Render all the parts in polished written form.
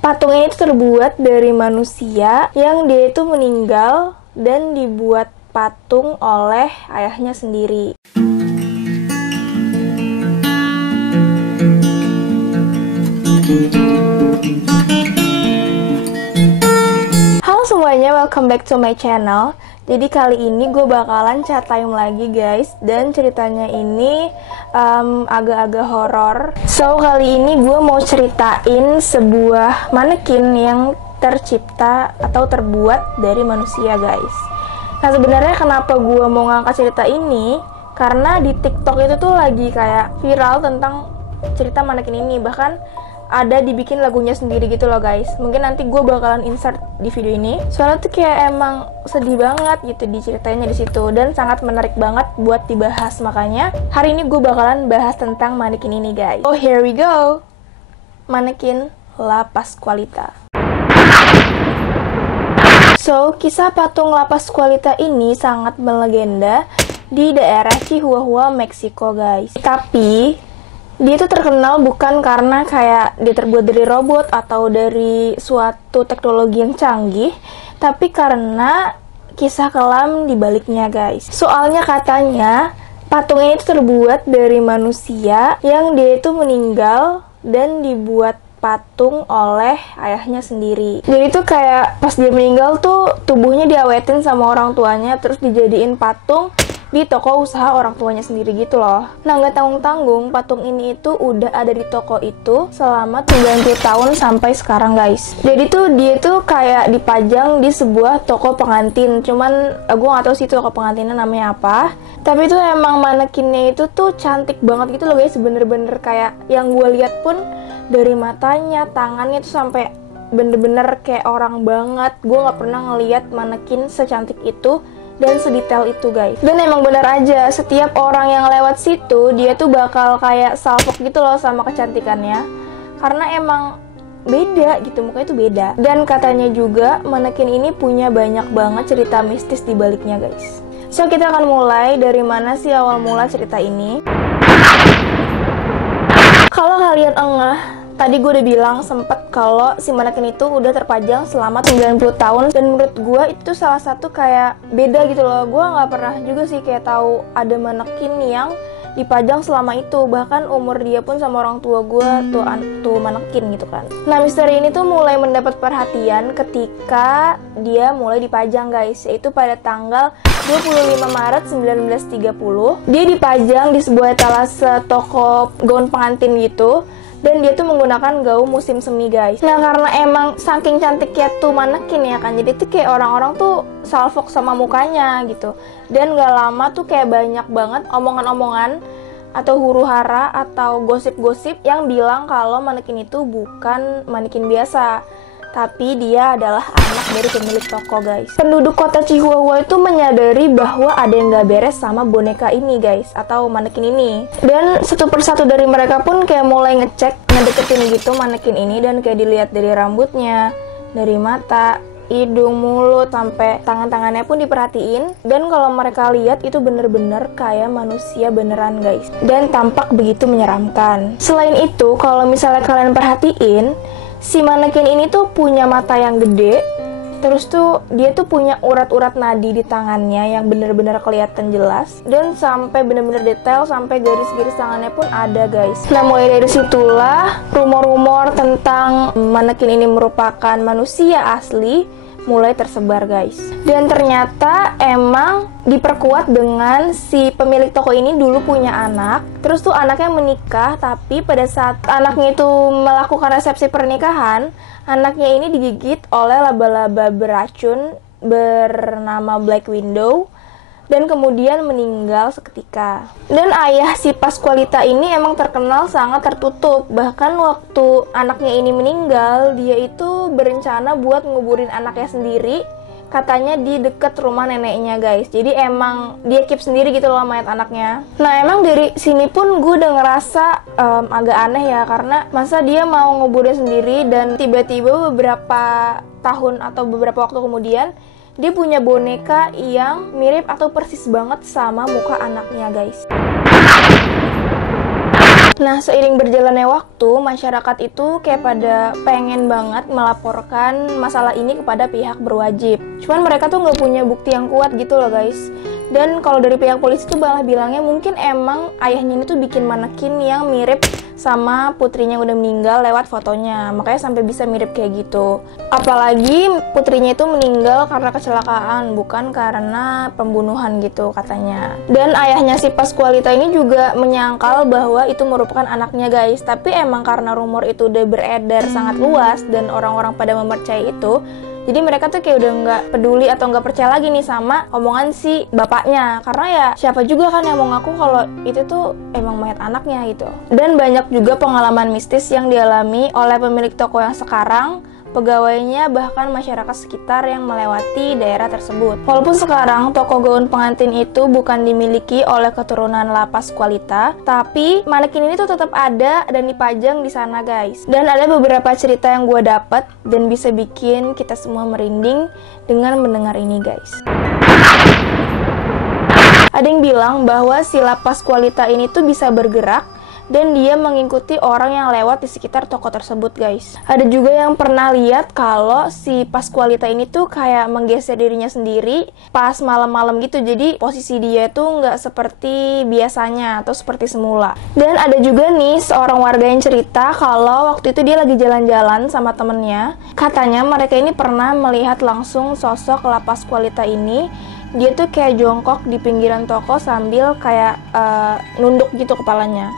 Patung ini terbuat dari manusia yang dia itu meninggal dan dibuat patung oleh ayahnya sendiri. Halo semuanya, welcome back to my channel. Jadi kali ini gue bakalan chat time lagi guys. Dan ceritanya ini agak-agak horor. So kali ini gue mau ceritain sebuah manekin yang tercipta atau terbuat dari manusia guys. Nah sebenarnya kenapa gue mau ngangkat cerita ini, karena di TikTok itu tuh lagi kayak viral tentang cerita manekin ini. Bahkan ada dibikin lagunya sendiri gitu loh guys. Mungkin nanti gue bakalan insert di video ini. Soalnya tuh kayak emang sedih banget gitu diceritainnya di situ, dan sangat menarik banget buat dibahas. Makanya hari ini gue bakalan bahas tentang manekin ini guys. Oh here we go, manekin La Pascualita. So kisah patung La Pascualita ini sangat melegenda di daerah Chihuahua, Meksiko guys. Tapi dia itu terkenal bukan karena kayak dia terbuat dari robot atau dari suatu teknologi yang canggih, tapi karena kisah kelam di baliknya guys. Soalnya katanya patung ini terbuat dari manusia yang dia itu meninggal dan dibuat patung oleh ayahnya sendiri. Jadi tuh kayak pas dia meninggal tuh tubuhnya diawetin sama orang tuanya, terus dijadiin patung di toko usaha orang tuanya sendiri gitu loh. Nah nggak tanggung-tanggung patung ini itu udah ada di toko itu selama 90 tahun sampai sekarang guys. Jadi tuh dia tuh kayak dipajang di sebuah toko pengantin. Cuman gue nggak tahu sih toko pengantinnya namanya apa. Tapi tuh emang manekinnya itu tuh cantik banget gitu loh guys. Bener-bener kayak yang gue lihat pun dari matanya, tangannya tuh sampai bener-bener kayak orang banget. Gue nggak pernah ngeliat manekin secantik itu dan sedetail itu guys. Dan emang benar aja, setiap orang yang lewat situ dia tuh bakal kayak salfok gitu loh sama kecantikannya, karena emang beda gitu, mukanya tuh beda. Dan katanya juga manekin ini punya banyak banget cerita mistis di baliknya guys. So kita akan mulai dari mana sih awal mula cerita ini. Kalau kalian engah, tadi gue udah bilang sempet kalau si manekin itu udah terpajang selama 90 tahun. Dan menurut gue itu salah satu kayak beda gitu loh. Gue gak pernah juga sih kayak tahu ada manekin yang dipajang selama itu. Bahkan umur dia pun sama orang tua gue tuh manekin gitu kan. Nah misteri ini tuh mulai mendapat perhatian ketika dia mulai dipajang guys, yaitu pada tanggal 25 Maret 1930. Dia dipajang di sebuah etalase toko gaun pengantin gitu. Dan dia tuh menggunakan gaun musim semi guys. Nah karena emang saking cantiknya tuh manekin ya kan, jadi tuh kayak orang-orang tuh salfok sama mukanya gitu. Dan gak lama tuh kayak banyak banget omongan-omongan atau huru-hara atau gosip-gosip yang bilang kalau manekin itu bukan manekin biasa, tapi dia adalah anak dari pemilik toko guys. Penduduk kota Chihuahua itu menyadari bahwa ada yang gak beres sama boneka ini guys, atau manekin ini. Dan satu persatu dari mereka pun kayak mulai ngedeketin gitu manekin ini. Dan kayak dilihat dari rambutnya, dari mata, hidung, mulut, sampai tangan-tangannya pun diperhatiin. Dan kalau mereka lihat itu bener-bener kayak manusia beneran guys, dan tampak begitu menyeramkan. Selain itu, kalau misalnya kalian perhatiin, si manekin ini tuh punya mata yang gede. Terus tuh dia tuh punya urat-urat nadi di tangannya yang bener-bener kelihatan jelas. Dan sampai bener-bener detail, sampai garis-garis tangannya pun ada guys. Nah mulai dari situlah rumor-rumor tentang manekin ini merupakan manusia asli mulai tersebar guys. Dan ternyata emang diperkuat dengan si pemilik toko ini dulu punya anak. Terus tuh anaknya menikah, tapi pada saat anaknya itu melakukan resepsi pernikahan, anaknya ini digigit oleh laba-laba beracun bernama Black Widow dan kemudian meninggal seketika. Dan ayah si Pascualita ini emang terkenal sangat tertutup. Bahkan waktu anaknya ini meninggal, dia itu berencana buat nguburin anaknya sendiri, katanya di deket rumah neneknya guys. Jadi emang dia keep sendiri gitu loh mayat anaknya. Nah emang dari sini pun gue udah ngerasa agak aneh ya, karena masa dia mau nguburin sendiri dan tiba-tiba beberapa tahun atau beberapa waktu kemudian dia punya boneka yang mirip atau persis banget sama muka anaknya guys. Nah, seiring berjalannya waktu, masyarakat itu kayak pada pengen banget melaporkan masalah ini kepada pihak berwajib. Cuman mereka tuh nggak punya bukti yang kuat gitu loh guys. Dan kalau dari pihak polisi tuh malah bilangnya mungkin emang ayahnya ini tuh bikin manekin yang mirip sama putrinya yang udah meninggal lewat fotonya. Makanya sampai bisa mirip kayak gitu. Apalagi putrinya itu meninggal karena kecelakaan, bukan karena pembunuhan gitu katanya. Dan ayahnya si Pasqualita ini juga menyangkal bahwa itu merupakan anaknya guys. Tapi emang karena rumor itu udah beredar sangat luas dan orang-orang pada mempercayai itu, jadi mereka tuh kayak udah nggak peduli atau nggak percaya lagi nih sama omongan si bapaknya. Karena ya siapa juga kan yang mau ngaku kalau itu tuh emang mayat anaknya gitu. Dan banyak juga pengalaman mistis yang dialami oleh pemilik toko yang sekarang, pegawainya, bahkan masyarakat sekitar yang melewati daerah tersebut. Walaupun sekarang toko gaun pengantin itu bukan dimiliki oleh keturunan La Pasqualita, tapi manekin ini tuh tetap ada dan dipajang di sana guys. Dan ada beberapa cerita yang gue dapet dan bisa bikin kita semua merinding dengan mendengar ini guys. Ada yang bilang bahwa si La Pasqualita ini tuh bisa bergerak dan dia mengikuti orang yang lewat di sekitar toko tersebut guys. Ada juga yang pernah lihat kalau si Pasqualita ini tuh kayak menggeser dirinya sendiri pas malam-malam gitu. Jadi posisi dia tuh nggak seperti biasanya atau seperti semula. Dan ada juga nih seorang warga yang cerita kalau waktu itu dia lagi jalan-jalan sama temennya. Katanya mereka ini pernah melihat langsung sosok La Pasqualita ini. Dia tuh kayak jongkok di pinggiran toko sambil kayak nunduk gitu kepalanya.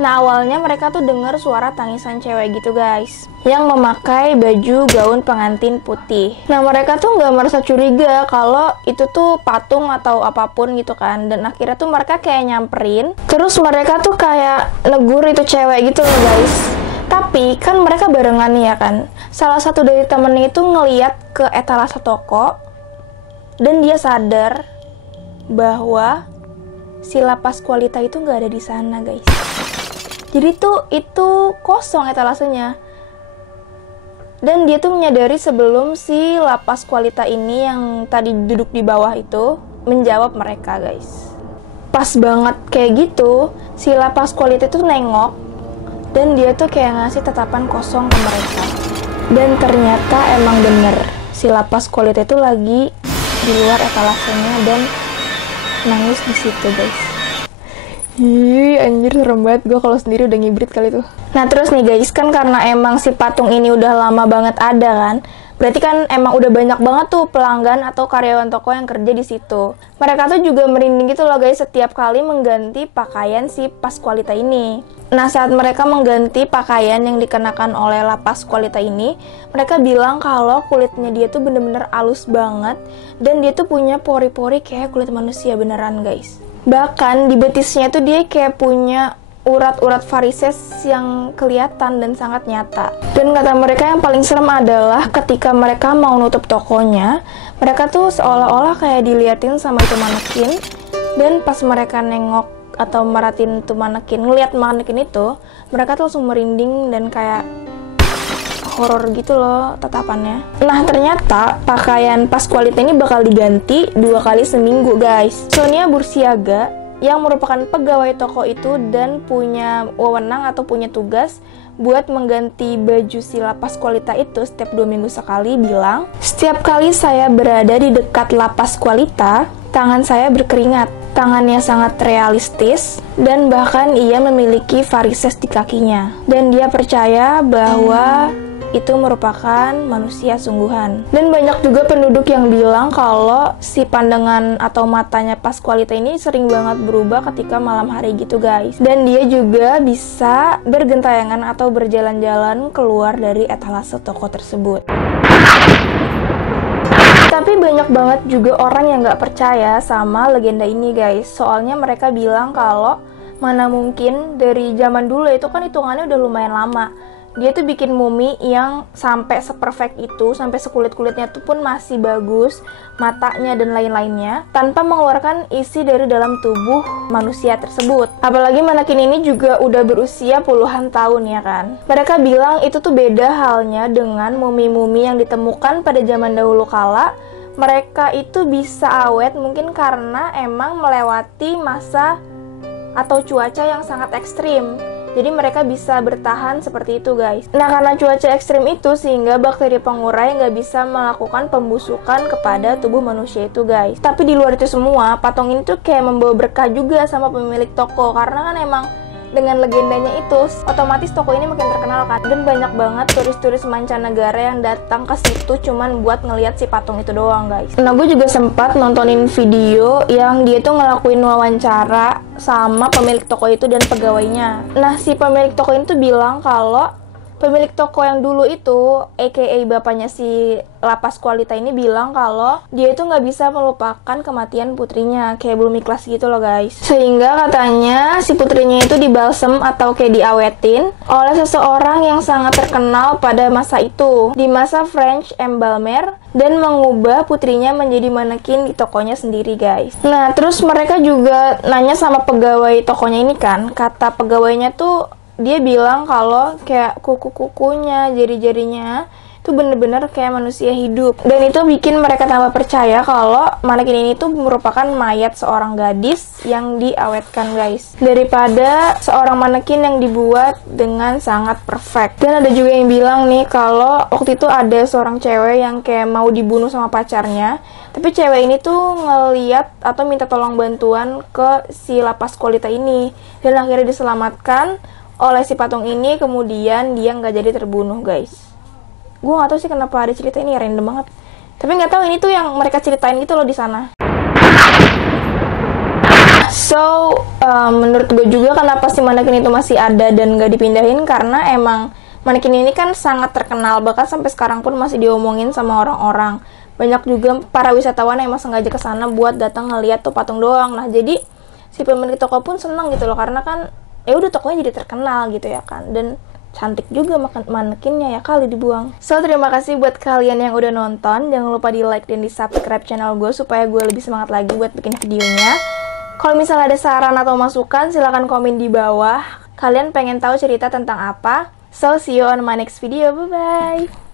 Nah, awalnya mereka tuh dengar suara tangisan cewek gitu guys, yang memakai baju gaun pengantin putih. Nah, mereka tuh nggak merasa curiga kalau itu tuh patung atau apapun gitu kan. Dan akhirnya tuh mereka kayak nyamperin, terus mereka tuh kayak negur itu cewek gitu loh guys. Tapi kan mereka barengan ya kan. Salah satu dari temennya itu ngeliat ke etalase toko, dan dia sadar bahwa si La Pasqualita itu nggak ada di sana guys. Jadi tuh itu kosong etalasenya. Dan dia tuh menyadari sebelum si La Pasqualita ini yang tadi duduk di bawah itu menjawab mereka guys. Pas banget kayak gitu, si La Pasqualita itu nengok dan dia tuh kayak ngasih tatapan kosong ke mereka. Dan ternyata emang bener, si La Pasqualita itu lagi di luar etalasenya dan nangis di situ guys. Ih, anjir serem banget, gue kalau sendiri udah ngibrit kali tuh. Nah terus nih guys, kan karena emang si patung ini udah lama banget ada kan, berarti kan emang udah banyak banget tuh pelanggan atau karyawan toko yang kerja di situ. Mereka tuh juga merinding gitu loh guys setiap kali mengganti pakaian si Pasqualita ini. Nah saat mereka mengganti pakaian yang dikenakan oleh La Pasqualita ini, mereka bilang kalau kulitnya dia tuh bener-bener halus banget dan dia tuh punya pori-pori kayak kulit manusia beneran guys. Bahkan di betisnya tuh dia kayak punya urat-urat varises yang kelihatan dan sangat nyata. Dan kata mereka yang paling serem adalah ketika mereka mau nutup tokonya, mereka tuh seolah-olah kayak diliatin sama itu manekin. Dan pas mereka nengok atau meratin itu manekin, ngeliat manekin itu, mereka tuh langsung merinding dan kayak horor gitu loh tatapannya. Nah ternyata pakaian Pasqualita ini bakal diganti 2 kali seminggu guys. Sonia Bursiaga yang merupakan pegawai toko itu dan punya wewenang atau punya tugas buat mengganti baju si La Pasqualita itu setiap 2 minggu sekali bilang, setiap kali saya berada di dekat La Pasqualita, tangan saya berkeringat. Tangannya sangat realistis dan bahkan ia memiliki varises di kakinya. Dan dia percaya bahwa itu merupakan manusia sungguhan. Dan banyak juga penduduk yang bilang kalau si pandangan atau matanya Pasqualita ini sering banget berubah ketika malam hari gitu guys. Dan dia juga bisa bergentayangan atau berjalan-jalan keluar dari etalase toko tersebut. Tapi banyak banget juga orang yang gak percaya sama legenda ini guys. Soalnya mereka bilang kalau mana mungkin dari zaman dulu itu kan hitungannya udah lumayan lama. Dia tuh bikin mumi yang sampai seperfect itu, sampai sekulit-kulitnya tuh pun masih bagus, matanya dan lain-lainnya, tanpa mengeluarkan isi dari dalam tubuh manusia tersebut. Apalagi manekin ini juga udah berusia puluhan tahun ya kan. Mereka bilang itu tuh beda halnya dengan mumi-mumi yang ditemukan pada zaman dahulu kala. Mereka itu bisa awet mungkin karena emang melewati masa atau cuaca yang sangat ekstrim. Jadi mereka bisa bertahan seperti itu guys. Nah karena cuaca ekstrim itu sehingga bakteri pengurai nggak bisa melakukan pembusukan kepada tubuh manusia itu guys. Tapi di luar itu semua, patung ini tuh kayak membawa berkah juga sama pemilik toko. Karena kan emang dengan legendanya itu, otomatis toko ini makin terkenal kan. Dan banyak banget turis-turis mancanegara yang datang ke situ cuman buat ngeliat si patung itu doang guys. Nah gue juga sempat nontonin video yang dia tuh ngelakuin wawancara sama pemilik toko itu dan pegawainya. Nah si pemilik toko itu bilang kalau pemilik toko yang dulu itu, aka bapaknya si lapas Kualita ini bilang kalau dia itu nggak bisa melupakan kematian putrinya, kayak belum ikhlas gitu loh guys. Sehingga katanya si putrinya itu dibalsem atau kayak diawetin oleh seseorang yang sangat terkenal pada masa itu, di masa French Embalmer, dan mengubah putrinya menjadi manekin di tokonya sendiri guys. Nah terus mereka juga nanya sama pegawai tokonya ini kan, kata pegawainya tuh dia bilang kalau kayak kuku-kukunya, jari-jarinya itu bener-bener kayak manusia hidup. Dan itu bikin mereka tambah percaya kalau manekin ini tuh merupakan mayat seorang gadis yang diawetkan guys, daripada seorang manekin yang dibuat dengan sangat perfect. Dan ada juga yang bilang nih kalau waktu itu ada seorang cewek yang kayak mau dibunuh sama pacarnya, tapi cewek ini tuh ngeliat atau minta tolong bantuan ke si lapas Kualita ini, dan akhirnya diselamatkan oleh si patung ini. Kemudian dia nggak jadi terbunuh guys. Gue nggak tahu sih kenapa ada cerita ini, random banget. Tapi nggak tahu ini tuh yang mereka ceritain gitu loh di sana. So menurut gue juga kenapa si manekin itu masih ada dan nggak dipindahin, karena emang manekin ini kan sangat terkenal, bahkan sampai sekarang pun masih diomongin sama orang-orang. Banyak juga para wisatawan yang emang sengaja ke sana buat datang ngeliat tuh patung doang. Nah jadi si pemilik toko pun seneng gitu loh, karena kan ya udah tokonya jadi terkenal gitu ya kan, dan cantik juga manekinnya, ya kali dibuang. So terima kasih buat kalian yang udah nonton, jangan lupa di like dan di subscribe channel gue supaya gue lebih semangat lagi buat bikin videonya. Kalau misalnya ada saran atau masukan silahkan komen di bawah. Kalian pengen tahu cerita tentang apa? So see you on my next video, bye bye.